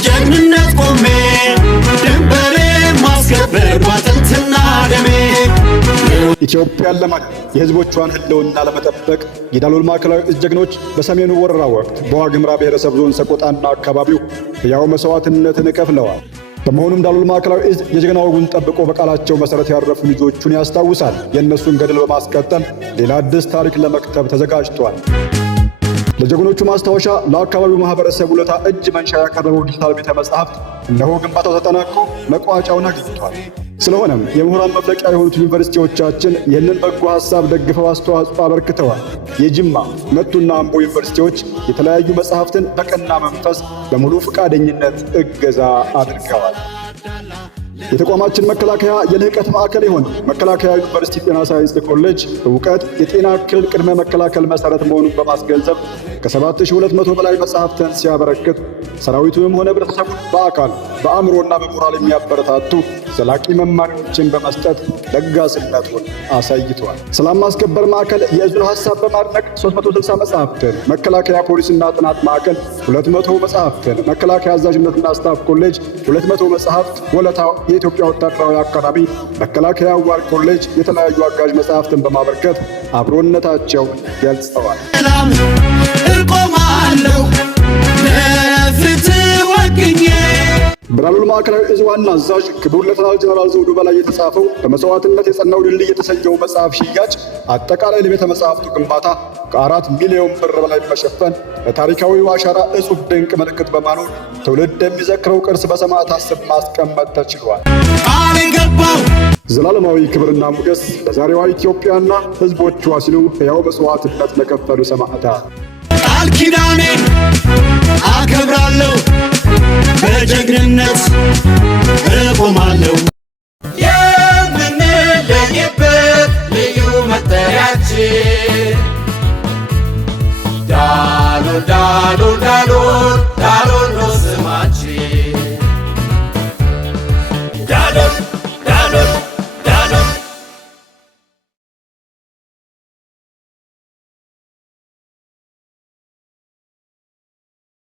በጀግንነት ቆሜ ድንበሬ ማስከበር ባጥንትና ደሜ ኢትዮጵያን ለማዳን የህዝቦቿን ህልውና ለመጠበቅ የዳሎል ማዕከላዊ እዝ ጀግኖች በሰሜኑ ወረራ ወቅት በዋግምራ ብሔረሰብ ዞን ሰቆጣና አካባቢው ሕያው መስዋዕትነትን ከፍለዋል። በመሆኑም ዳሎል ማዕከላዊ እዝ የጀግና ወጉን ጠብቆ በቃላቸው መሰረት ያረፉ ልጆቹን ያስታውሳል። የእነሱን ገድል በማስቀጠል ሌላ አዲስ ታሪክ ለመክተብ ተዘጋጅቷል። ለጀግኖቹ ማስታወሻ ለአካባቢው ማህበረሰብ ውለታ እጅ መንሻ ያቀረበው ዲጂታል ቤተ መጻሕፍት እነሆ ግንባታው ተጠናቆ መቋጫውን አግኝቷል። ስለሆነም የምሁራን መፍለቂያ የሆኑት ዩኒቨርሲቲዎቻችን ይህንን በጎ ሐሳብ ደግፈው አስተዋጽኦ አበርክተዋል። የጅማ፣ መቱና አምቦ ዩኒቨርሲቲዎች የተለያዩ መጻሕፍትን በቀና መንፈስ በሙሉ ፈቃደኝነት እገዛ አድርገዋል። የተቋማችን መከላከያ የልህቀት ማዕከል የሆነው መከላከያ ዩኒቨርሲቲ ጤና ሳይንስ ኮሌጅ እውቀት የጤና እክል ቅድመ መከላከል መሰረት መሆኑን በማስገንዘብ ከ7200 በላይ መጻሕፍትን ሲያበረክት ሰራዊቱንም ሆነ ህብረተሰቡን በአካል በአእምሮና በሞራል የሚያበረታቱ ዘላቂ መማሪያዎችን በመስጠት ለጋስነቱን አሳይቷል። ሰላም ማስከበር ማዕከል የእዙን ሐሳብ በማድነቅ 360 መጻሕፍትን፣ መከላከያ ፖሊስና ጥናት ማዕከል 200 መጻሕፍትን፣ መከላከያ አዛዥነትና ስታፍ ኮሌጅ 200 መጻሕፍት፣ ወለታ የኢትዮጵያ ወታደራዊ አካዳሚ፣ መከላከያ ዋር ኮሌጅ የተለያዩ አጋዥ መጻሕፍትን በማበርከት አብሮነታቸውን ገልጸዋል። ሰላም እቆማለሁ ለፍትህ ወግኜ በዳሎል ማዕከላዊ እዝ ዋና አዛዥ ክቡር ሌተናል ጀነራል ዘውዱ በላይ የተጻፈው በመስዋዕትነት የጸናው ድልድይ የተሰኘው መጽሐፍ ሽያጭ አጠቃላይ ለቤተ መጻሕፍቱ ግንባታ ከ4 ሚሊዮን ብር በላይ በመሸፈን ለታሪካዊው አሻራ እጹብ ድንቅ ምልክት በማኖር ትውልድ የሚዘክረው ቅርስ በሰማዕታት ስም ማስቀመጥ ተችሏል። ዘላለማዊ ክብርና ሞገስ ለዛሬዋ ኢትዮጵያና ሕዝቦቿ ሲሉ ሕያው መስዋዕትነት ለከፈሉ ሰማዕታት ቃል ኪዳኔን አከብራለሁ፣ በጀግንነት እቆማለሁ። የምንለይበት ልዩ መጠሪያችን ዳሎል ዳሎል ዳሎል